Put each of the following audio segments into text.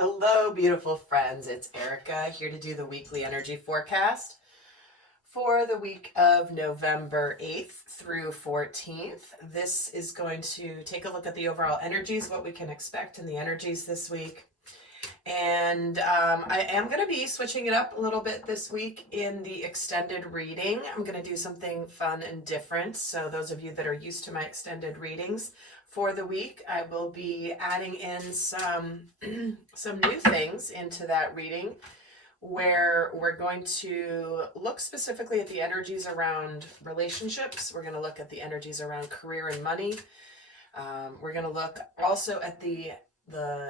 Hello, beautiful friends. It's Erica here to do the weekly energy forecast for the week of November 8th through 14th. This is going to take a look at the overall energies, what we can expect in the energies this week. And I am going to be switching it up a little bit this week in the extended reading. I'm going to do something fun and different. So those of you that are used to my extended readings for the week, I will be adding in some new things into that reading where we're going to look specifically at the energies around relationships. We're going to look at the energies around career and money. We're going to look also at the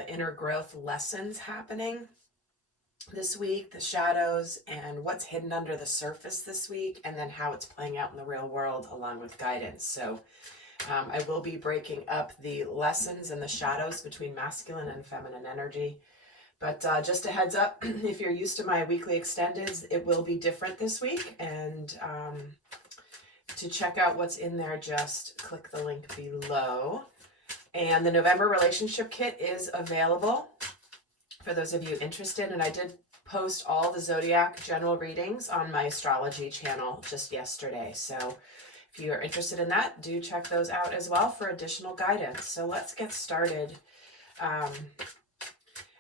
inner growth lessons happening this week, the shadows, and what's hidden under the surface this week, and then how it's playing out in the real world along with guidance. So I will be breaking up the lessons and the shadows between masculine and feminine energy. But just a heads up, if you're used to my weekly extendeds, it will be different this week. And to check out what's in there, just click the link below. And the November relationship kit is available for those of you interested. And I did post all the Zodiac general readings on my astrology channel just yesterday. So if you're interested in that, do check those out as well for additional guidance. So let's get started.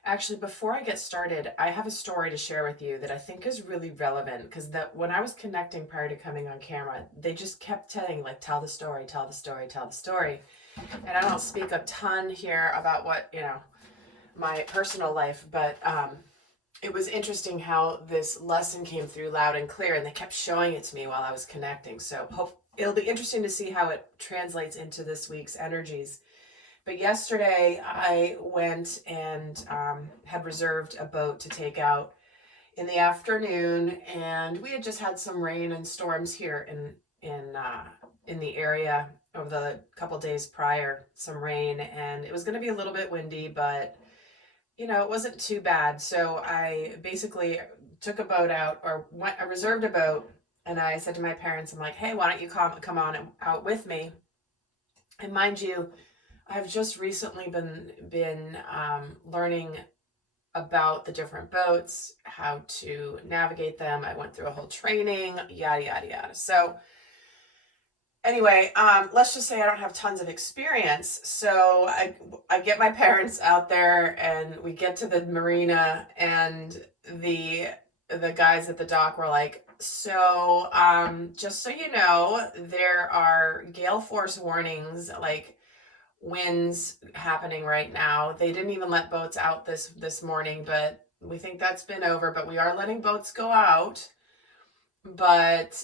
Actually, before I get started, I have a story to share with you that I think is really relevant, because when I was connecting prior to coming on camera, they just kept telling, like, tell the story, tell the story, tell the story. And I don't speak a ton here about what, my personal life, but it was interesting how this lesson came through loud and clear, and they kept showing it to me while I was connecting. So it'll be interesting to see how it translates into this week's energies. But yesterday I went and had reserved a boat to take out in the afternoon, and we had just had some rain and storms here in the area over the couple days prior, some rain, and it was going to be a little bit windy, but it wasn't too bad. So I basically took a boat out, I reserved a boat, and I said to my parents, I'm like, hey, why don't you come on out with me? And mind you, I've just recently been learning about the different boats, how to navigate them. I went through a whole training, yada, yada, yada. So anyway, let's just say I don't have tons of experience. So I get my parents out there, and we get to the marina, and the guys at the dock were like, so just so you know, there are gale force warnings, like winds happening right now. They didn't even let boats out this morning, but we think that's been over. But we are letting boats go out. But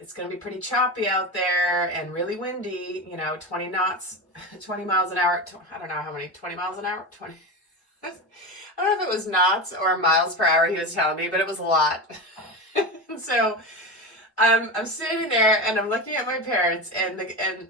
it's going to be pretty choppy out there and really windy, 20 knots, 20 miles an hour. I don't know how many, 20 miles an hour? 20. I don't know if it was knots or miles per hour he was telling me, but it was a lot. So I'm standing there and I'm looking at my parents, and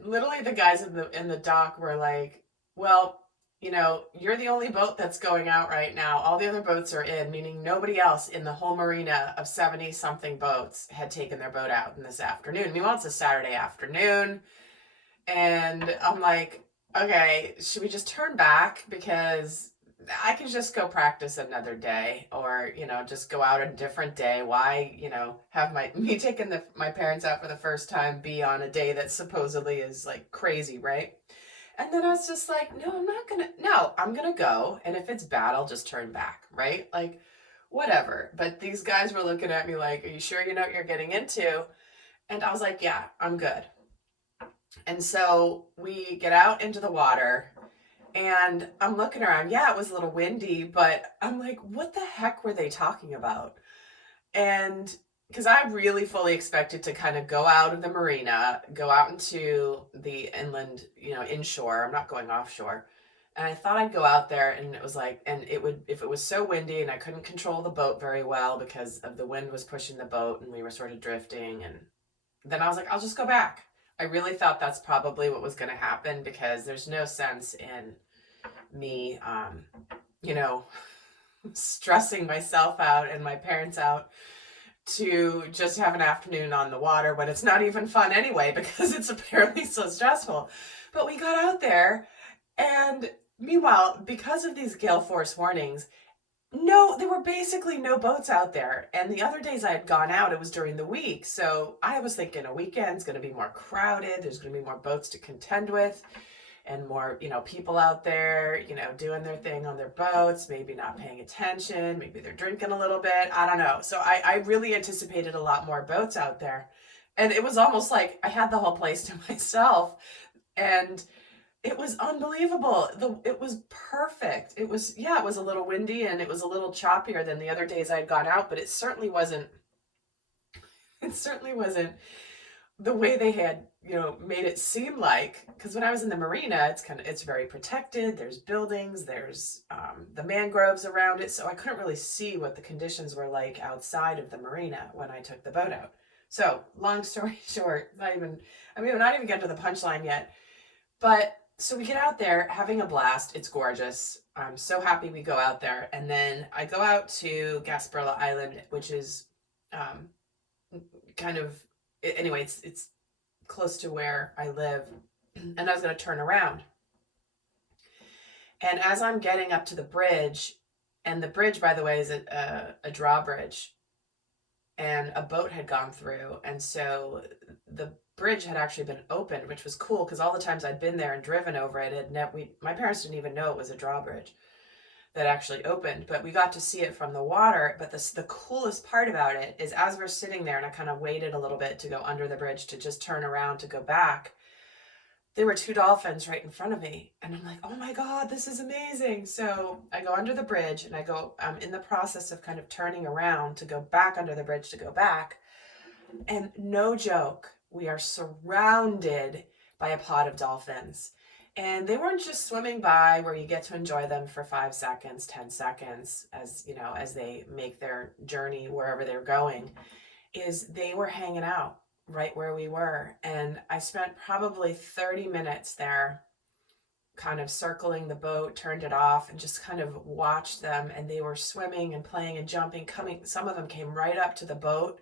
literally the guys in the dock were like, well, you're the only boat that's going out right now. All the other boats are in, meaning nobody else in the whole marina of 70 something boats had taken their boat out in this afternoon. Meanwhile, it's a Saturday afternoon. And I'm like, okay, should we just turn back? Because I could just go practice another day, or, just go out a different day. Why, have me taking my parents out for the first time be on a day that supposedly is like crazy, right? And then I was just like, I'm gonna go. And if it's bad, I'll just turn back, right? Like, whatever. But these guys were looking at me like, are you sure you know what you're getting into? And I was like, yeah, I'm good. And so we get out into the water, and I'm looking around. Yeah, it was a little windy, but I'm like, what the heck were they talking about? And because I really fully expected to kind of go out of the marina, go out into the inland, inshore. I'm not going offshore. And I thought I'd go out there, and it was like, and it would, if it was so windy and I couldn't control the boat very well because of the wind was pushing the boat and we were sort of drifting. And then I was like, I'll just go back. I really thought that's probably what was going to happen, because there's no sense in me, stressing myself out and my parents out to just have an afternoon on the water when it's not even fun anyway, because it's apparently so stressful. But we got out there, and Meanwhile, because of these gale force warnings, no, there were basically no boats out there. And the other days I had gone out, it was during the week. So I was thinking a weekend's going to be more crowded. There's going to be more boats to contend with and more, people out there, doing their thing on their boats, maybe not paying attention. Maybe they're drinking a little bit. I don't know. So I really anticipated a lot more boats out there. And it was almost like I had the whole place to myself. And it was unbelievable. It was perfect. It was a little windy and it was a little choppier than the other days I'd gone out, but it certainly wasn't the way they had, made it seem like. Because when I was in the marina, it's very protected. There's buildings, there's the mangroves around it. So I couldn't really see what the conditions were like outside of the marina when I took the boat out. So long story short, we're not even getting to the punchline yet. But so we get out there having a blast. It's gorgeous. I'm so happy we go out there. And then I go out to Gasparilla Island, which is it's close to where I live. And I was going to turn around. And as I'm getting up to the bridge, and the bridge, by the way, is a drawbridge, and a boat had gone through. And so the bridge had actually been opened, which was cool because all the times I'd been there and driven over it, my parents didn't even know it was a drawbridge that actually opened, but we got to see it from the water. But the coolest part about it is as we're sitting there and I kind of waited a little bit to go under the bridge to just turn around to go back, there were 2 dolphins right in front of me. And I'm like, oh my God, this is amazing. So I go under the bridge and I'm in the process of kind of turning around to go back under the bridge to go back. And no joke, we are surrounded by a pod of dolphins. And they weren't just swimming by where you get to enjoy them for 5 seconds, 10 seconds, as they make their journey wherever they're going, is they were hanging out right where we were. And I spent probably 30 minutes there kind of circling the boat, turned it off, and just kind of watched them. And they were swimming and playing and jumping, some of them came right up to the boat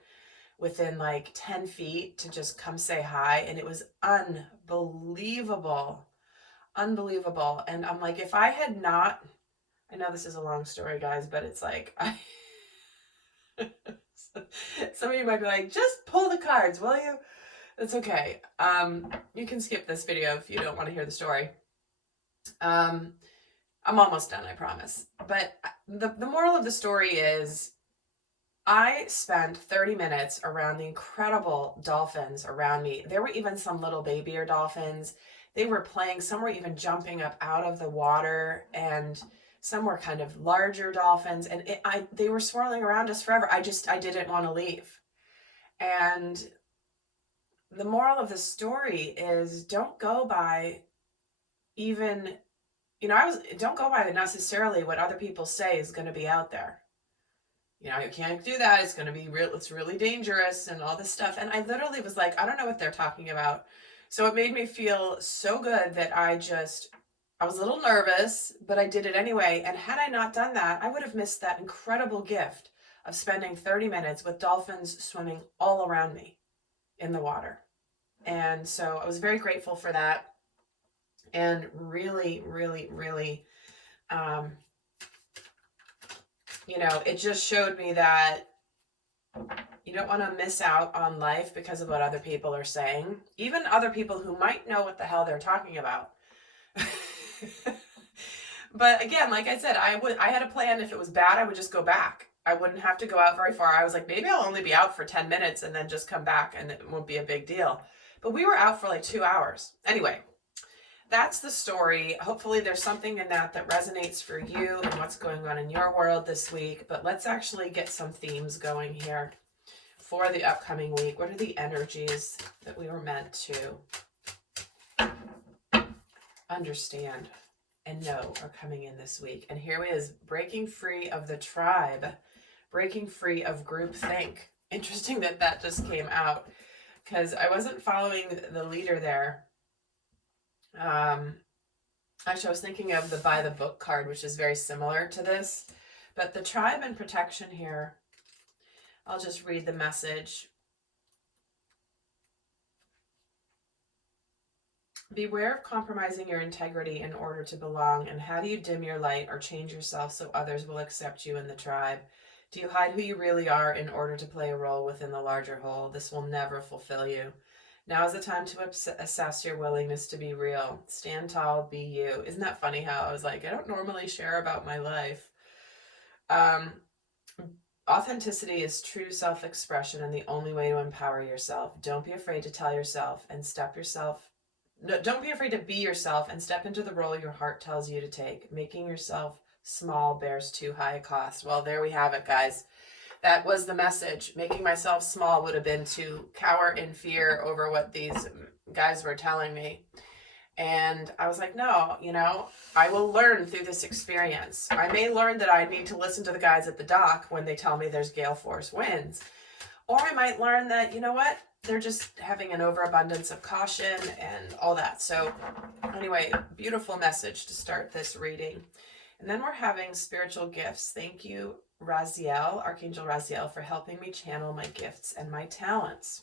within like 10 feet to just come say hi. And it was unbelievable. And I'm like, if I had not, I know this is a long story, guys, but it's like, some of you might be like, just pull the cards, will you? That's okay. You can skip this video if you don't want to hear the story. I'm almost done, I promise. But the moral of the story is I spent 30 minutes around the incredible dolphins around me. There were even some little babyer dolphins. They were playing. Some were even jumping up out of the water, and some were kind of larger dolphins. And they were swirling around us forever. I didn't want to leave. And the moral of the story is don't go by don't go by necessarily what other people say is going to be out there. You can't do that. It's going to be it's really dangerous and all this stuff. And I literally was like, I don't know what they're talking about. So it made me feel so good that I was a little nervous, but I did it anyway. And had I not done that, I would have missed that incredible gift of spending 30 minutes with dolphins swimming all around me in the water. And so I was very grateful for that. And really, really, really, it just showed me that you don't want to miss out on life because of what other people are saying, even other people who might know what the hell they're talking about. But again, like I said, I had a plan. If it was bad, I would just go back. I wouldn't have to go out very far. I was like, maybe I'll only be out for 10 minutes and then just come back and it won't be a big deal. But we were out for like 2 hours. Anyway, that's the story. Hopefully there's something in that resonates for you and what's going on in your world this week. But let's actually get some themes going here for the upcoming week. What are the energies that we were meant to understand and know are coming in this week? And here it is, breaking free of the tribe, breaking free of groupthink. Interesting that just came out because I wasn't following the leader there. Actually, I was thinking of the by the book card, which is very similar to this, but the tribe and protection here, I'll just read the message. Beware of compromising your integrity in order to belong. And how do you dim your light or change yourself so others will accept you in the tribe? Do you hide who you really are in order to play a role within the larger whole? This will never fulfill you. Now is the time to assess your willingness to be real. Stand tall, be you. Isn't that funny how I was like, I don't normally share about my life. Authenticity is true self-expression and the only way to empower yourself. Don't be afraid to tell yourself and step yourself. No, don't be afraid to be yourself and step into the role your heart tells you to take. Making yourself small bears too high a cost. Well, there we have it, guys. That was the message. Making myself small would have been to cower in fear over what these guys were telling me. And I was like, no, you know, I will learn through this experience. I may learn that I need to listen to the guys at the dock when they tell me there's gale force winds. Or I might learn that, you know what, they're just having an overabundance of caution and all that. So anyway, beautiful message to start this reading. And then we're having spiritual gifts. Thank you, Raziel, Archangel Raziel, for helping me channel my gifts and my talents.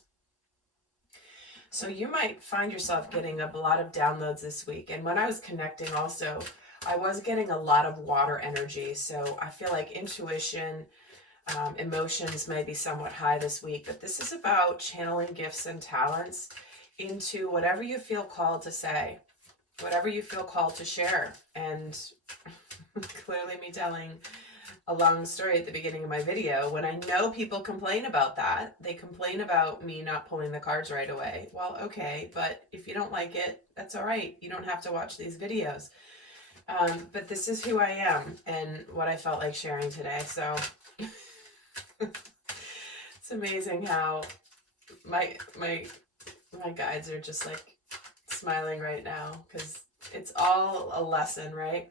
So you might find yourself getting a lot of downloads this week. And when I was connecting also, I was getting a lot of water energy. So I feel like intuition, emotions may be somewhat high this week. But this is about channeling gifts and talents into whatever you feel called to say, whatever you feel called to share. And clearly me telling a long story at the beginning of my video, when I know people complain about that, they complain about me not pulling the cards right away. Well, okay, but if you don't like it, that's all right. You don't have to watch these videos. But this is who I am and what I felt like sharing today. So it's amazing how my guides are just like smiling right now because it's all a lesson, right?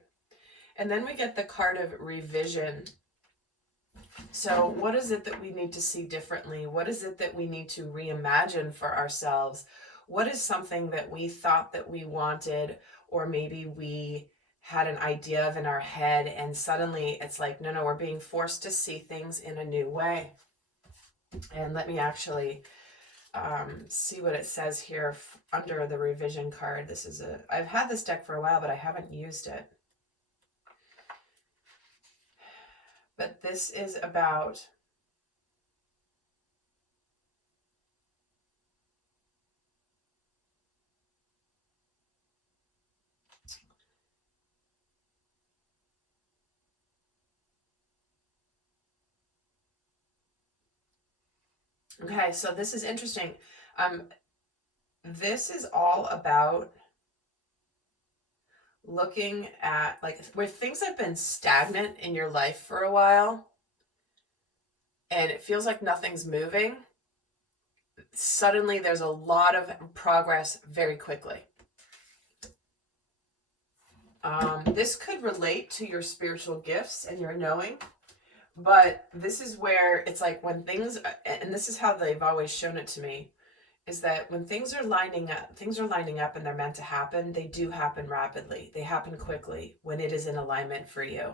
And then we get the card of revision. So what is it that we need to see differently? What is it that we need to reimagine for ourselves? What is something that we thought that we wanted, or maybe we had an idea of in our head, and suddenly it's like, no, we're being forced to see things in a new way. And let me actually see what it says here under the revision card. I've had this deck for a while, but I haven't used it. But this is about okay, so this is interesting. This is all about looking at like where things have been stagnant in your life for a while and it feels like nothing's moving. Suddenly there's a lot of progress very quickly. This could relate to your spiritual gifts and your knowing, but this is where it's like when things, and this is how they've always shown it to me, is that when things are lining up and they're meant to happen, they do happen rapidly. They happen quickly when it is in alignment for you,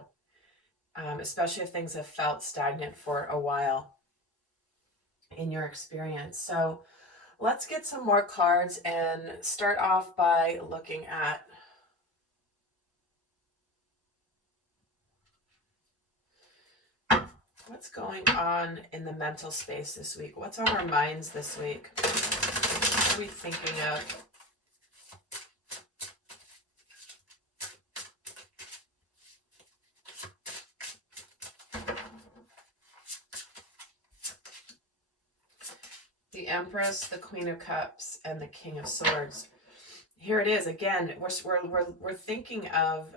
especially if things have felt stagnant for a while in your experience. So let's get some more cards and start off by looking at what's going on in the mental space this week. What's on our minds this week? What are we thinking of? The Empress, the Queen of Cups, and the King of Swords. Here it is again. We're thinking of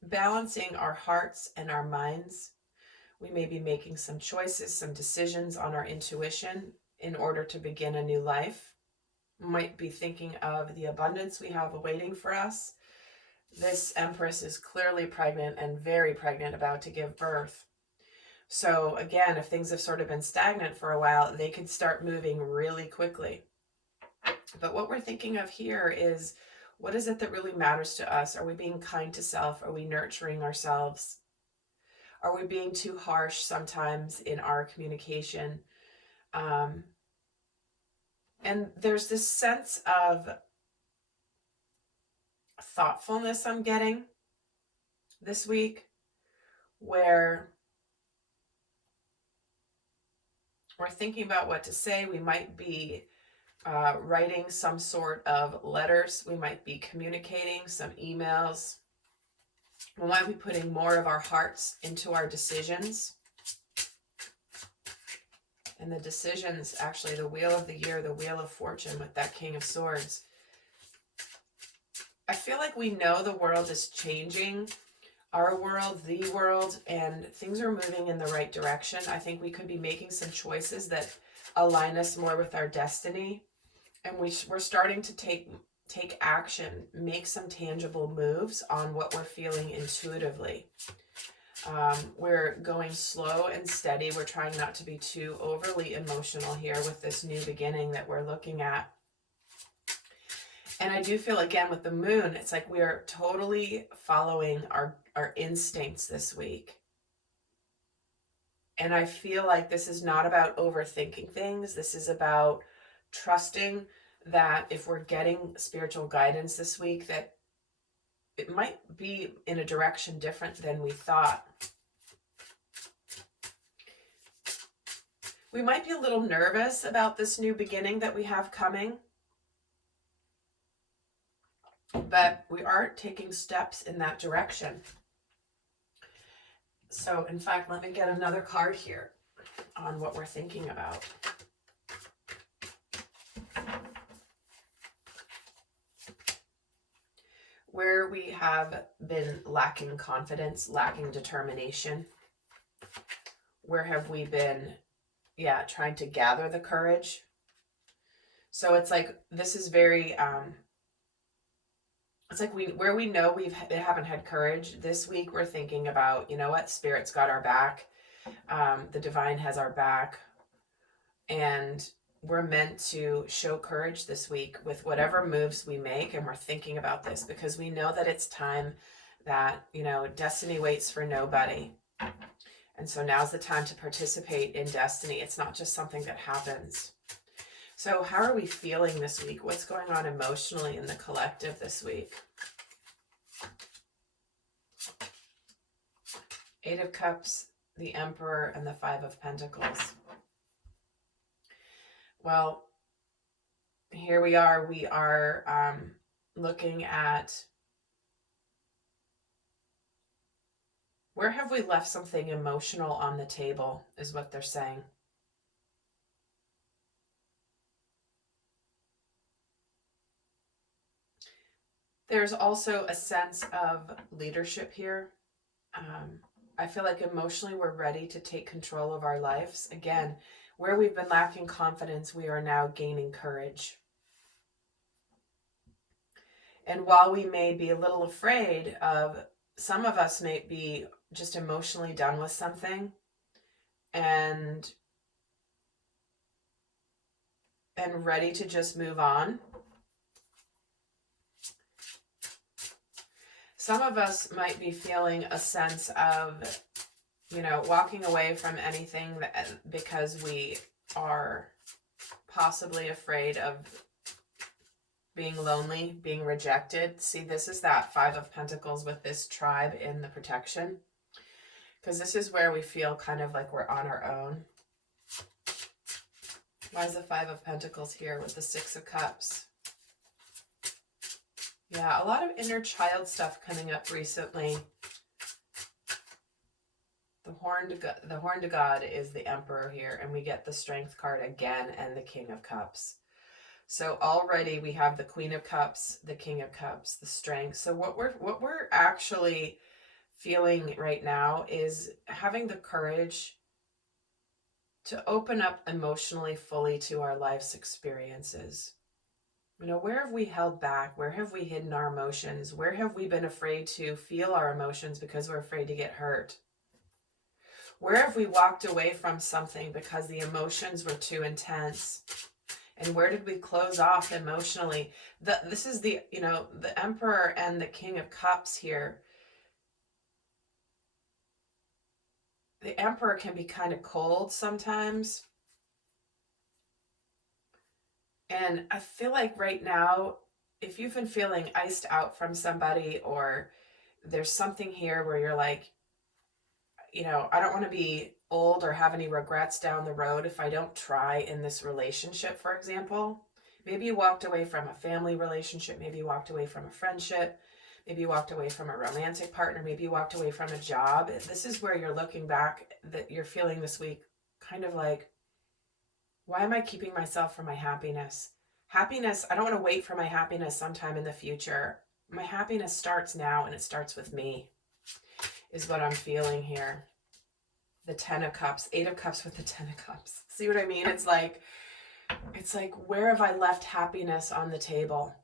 balancing our hearts and our minds. We may be making some choices, some decisions on our intuition in order to begin a new life. Might be thinking of the abundance we have awaiting for us. This Empress is clearly pregnant and very pregnant, about to give birth. So again, if things have sort of been stagnant for a while, they could start moving really quickly. But what we're thinking of here is, what is it that really matters to us? Are we being kind to self? Are we nurturing ourselves? Are we being too harsh sometimes in our communication? And there's this sense of thoughtfulness I'm getting this week, where we're thinking about what to say. We might be writing some sort of letters. We might be communicating some emails. We might be putting more of our hearts into our decisions. And the decisions, actually, the wheel of the year, the wheel of fortune with that King of Swords. I feel like we know the world is changing, our world, the world, and things are moving in the right direction. I think we could be making some choices that align us more with our destiny. And we're starting to take action, make some tangible moves on what we're feeling intuitively. We're going slow and steady. We're trying not to be too overly emotional here with this new beginning that we're looking at. And I do feel, again, with the moon, it's like we are totally following our instincts this week. And I feel like this is not about overthinking things. This is about trusting that if we're getting spiritual guidance this week, that it might be in a direction different than we thought. We might be a little nervous about this new beginning that we have coming, but we are taking steps in that direction. So, in fact, let me get another card here on what we're thinking about. Where we have been lacking confidence, lacking determination. Where have we been, trying to gather the courage? So it's like, this is very, it's like where we know we haven't had courage. This week we're thinking about, you know what, Spirit's got our back. The divine has our back. And we're meant to show courage this week with whatever moves we make. And we're thinking about this because we know that it's time that, destiny waits for nobody. And so now's the time to participate in destiny. It's not just something that happens. So how are we feeling this week? What's going on emotionally in the collective this week? 8 of Cups, the Emperor, and the 5 of Pentacles. Well, here we are. We are looking at where have we left something emotional on the table, is what they're saying. There's also a sense of leadership here. I feel like emotionally we're ready to take control of our lives. Again, where we've been lacking confidence, we are now gaining courage. And while we may be a little afraid of, some of us may be just emotionally done with something and ready to just move on. Some of us might be feeling a sense of, walking away from anything because we are possibly afraid of being lonely, being rejected. See, this is that 5 of Pentacles with this tribe in the protection. Because this is where we feel kind of like we're on our own. Why is the 5 of Pentacles here with the 6 of Cups? Yeah, a lot of inner child stuff coming up recently. The horn to God is the Emperor here, and we get the Strength card again and the King of Cups. So already we have the Queen of Cups, the King of Cups, the Strength. So what we're actually feeling right now is having the courage to open up emotionally fully to our life's experiences. Where have we held back? Where have we hidden our emotions? Where have we been afraid to feel our emotions because we're afraid to get hurt? Where have we walked away from something because the emotions were too intense? And where did we close off emotionally? This is the Emperor and the King of Cups here. The Emperor can be kind of cold sometimes. And I feel like right now, if you've been feeling iced out from somebody, or there's something here where you're like, I don't want to be old or have any regrets down the road if I don't try in this relationship, for example. Maybe you walked away from a family relationship. Maybe you walked away from a friendship. Maybe you walked away from a romantic partner. Maybe you walked away from a job. This is where you're looking back, that you're feeling this week kind of like, why am I keeping myself from my happiness? Happiness, I don't want to wait for my happiness sometime in the future. My happiness starts now, and it starts with me, is what I'm feeling here. The 10 of Cups, 8 of Cups with the 10 of Cups. See what I mean? It's like, where have I left happiness on the table?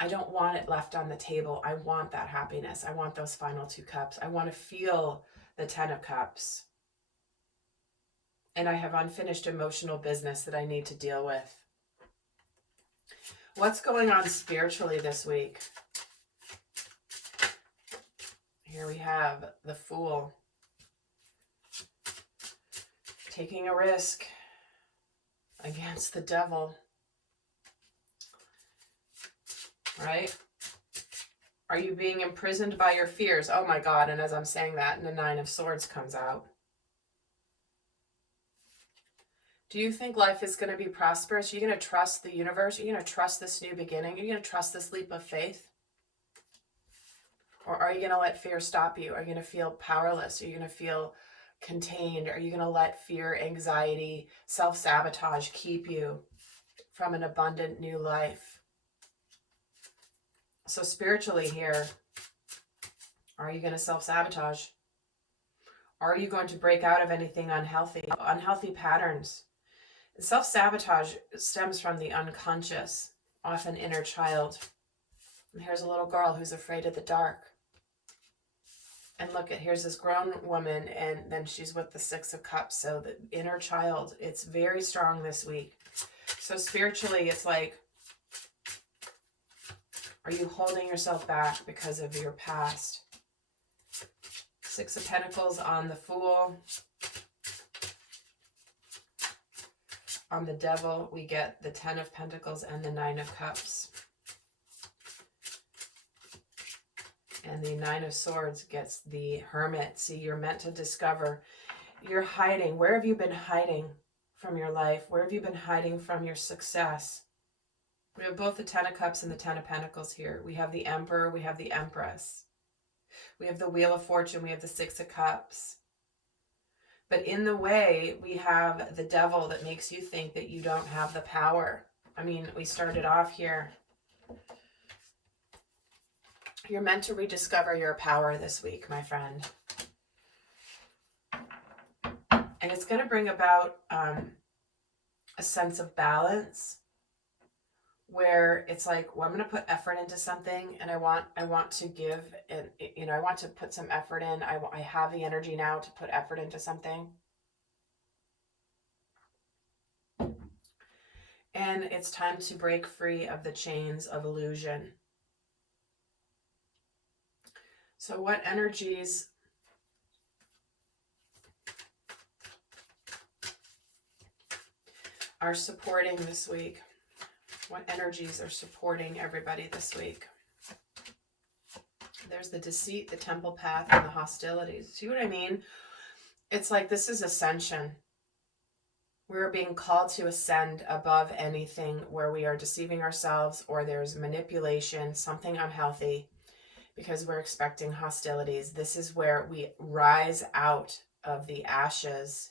I don't want it left on the table. I want that happiness. I want those final 2 cups. I want to feel the 10 of Cups. And I have unfinished emotional business that I need to deal with. What's going on spiritually this week? Here we have the Fool. Taking a risk against the devil. Right? Are you being imprisoned by your fears? Oh my God, and as I'm saying that, the 9 of Swords comes out. Do you think life is going to be prosperous? Are you going to trust the universe? Are you going to trust this new beginning? Are you going to trust this leap of faith? Or are you going to let fear stop you? Are you going to feel powerless? Are you going to feel contained? Are you going to let fear, anxiety, self-sabotage keep you from an abundant new life? So spiritually here, are you going to self-sabotage? Are you going to break out of anything unhealthy patterns? Self-sabotage stems from the unconscious, often inner child. And here's a little girl who's afraid of the dark. And look, here's this grown woman, and then she's with the 6 of Cups. So the inner child, it's very strong this week. So spiritually, it's like, are you holding yourself back because of your past? 6 of Pentacles on the Fool. On the Devil, we get the 10 of Pentacles and the 9 of Cups. And the 9 of Swords gets the Hermit. See, you're meant to discover. You're hiding. Where have you been hiding from your life? Where have you been hiding from your success? We have both the 10 of Cups and the 10 of Pentacles here. We have the Emperor. We have the Empress. We have the Wheel of Fortune. We have the 6 of Cups. But in the way, we have the Devil that makes you think that you don't have the power. I mean, we started off here. You're meant to rediscover your power this week, my friend. And it's going to bring about a sense of balance, where it's like, well, I'm going to put effort into something, and I want to give, and I want to put some effort in. I have the energy now to put effort into something. And it's time to break free of the chains of illusion. So what energies are supporting this week? What energies are supporting everybody this week? There's the Deceit, the Temple Path, and the Hostilities. See what I mean? It's like, this is ascension. We're being called to ascend above anything where we are deceiving ourselves, or there's manipulation, something unhealthy, because we're expecting hostilities. This is where we rise out of the ashes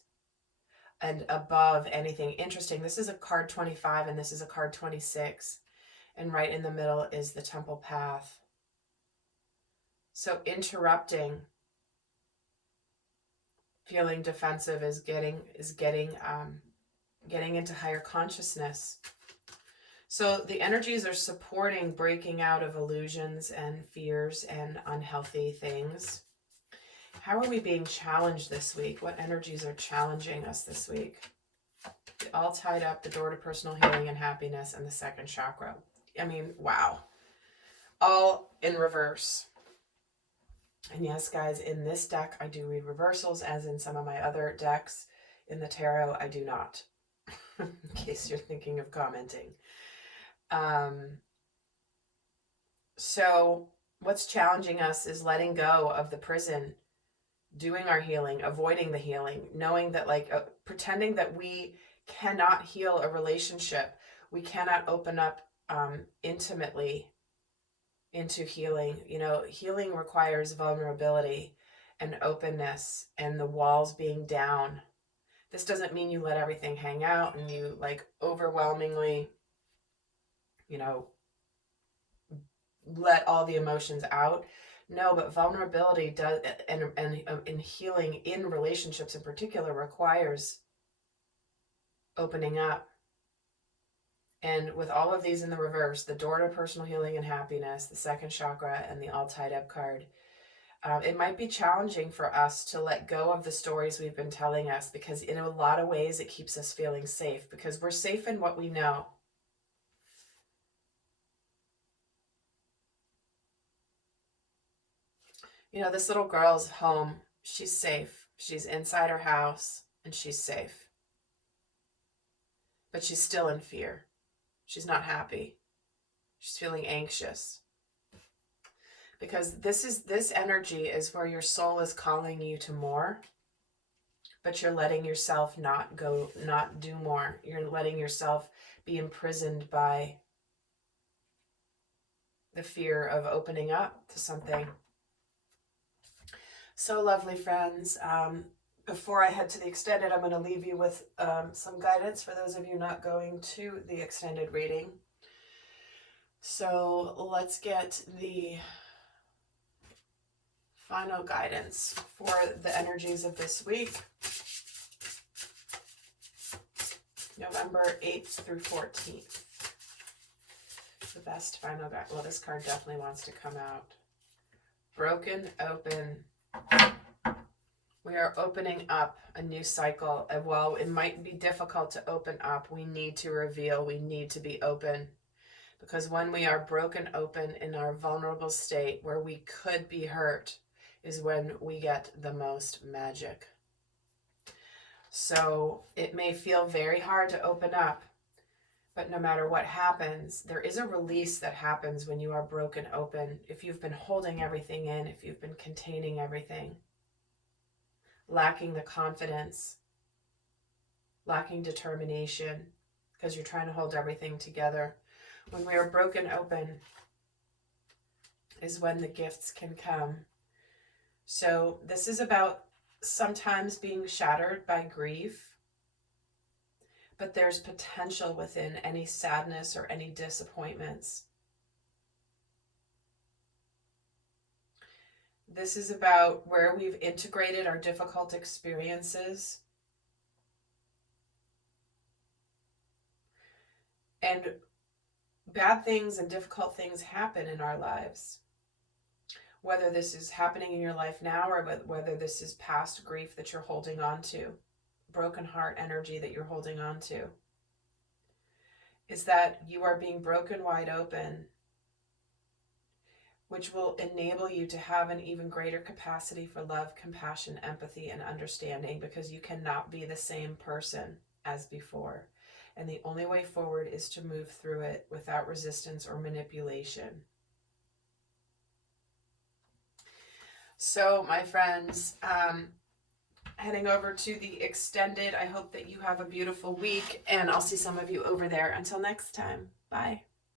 and above anything. Interesting. This is a card 25 and this is a card 26. And right in the middle is the Temple Path. So interrupting, feeling defensive is getting into higher consciousness. So the energies are supporting breaking out of illusions and fears and unhealthy things. How are we being challenged this week? What energies are challenging us this week? All tied up, the door to personal healing and happiness, and the 2nd chakra. I mean, wow. All in reverse. And yes, guys, in this deck, I do read reversals, as in some of my other decks. In the tarot, I do not. in case you're thinking of commenting. So what's challenging us is letting go of the prison, doing our healing, avoiding the healing, knowing that pretending that we cannot heal a relationship, we cannot open up intimately into healing. Healing requires vulnerability and openness and the walls being down. This doesn't mean you let everything hang out and you overwhelmingly, let all the emotions out. No, but vulnerability does, and healing in relationships in particular, requires opening up. And with all of these in the reverse, the door to personal healing and happiness, the second chakra, and the all tied up card, it might be challenging for us to let go of the stories we've been telling us, because in a lot of ways it keeps us feeling safe, because we're safe in what we know. This little girl's home. She's safe. She's inside her house and she's safe. But she's still in fear. She's not happy. She's feeling anxious. Because this energy is where your soul is calling you to more, but you're letting yourself not do more. You're letting yourself be imprisoned by the fear of opening up to something. So lovely, friends. Before I head to the extended, I'm going to leave you with some guidance for those of you not going to the extended reading. So let's get the final guidance for the energies of this week, November 8th through 14th. The best final guide. Well, this card definitely wants to come out. Broken open. We are opening up a new cycle. And while it might be difficult to open up, we need to reveal, we need to be open. Because when we are broken open in our vulnerable state where we could be hurt is when we get the most magic. So it may feel very hard to open up, but no matter what happens, there is a release that happens when you are broken open. If you've been holding everything in, if you've been containing everything, lacking the confidence, lacking determination, because you're trying to hold everything together. When we are broken open is when the gifts can come. So this is about sometimes being shattered by grief, but there's potential within any sadness or any disappointments. This is about where we've integrated our difficult experiences and bad things and difficult things happen in our lives. Whether this is happening in your life now or whether this is past grief that you're holding on to, broken heart energy that you're holding on to, is that you are being broken wide open, which will enable you to have an even greater capacity for love, compassion, empathy, and understanding, because you cannot be the same person as before. And the only way forward is to move through it without resistance or manipulation. So, my friends, heading over to the extended, I hope that you have a beautiful week, and I'll see some of you over there. Until next time, bye.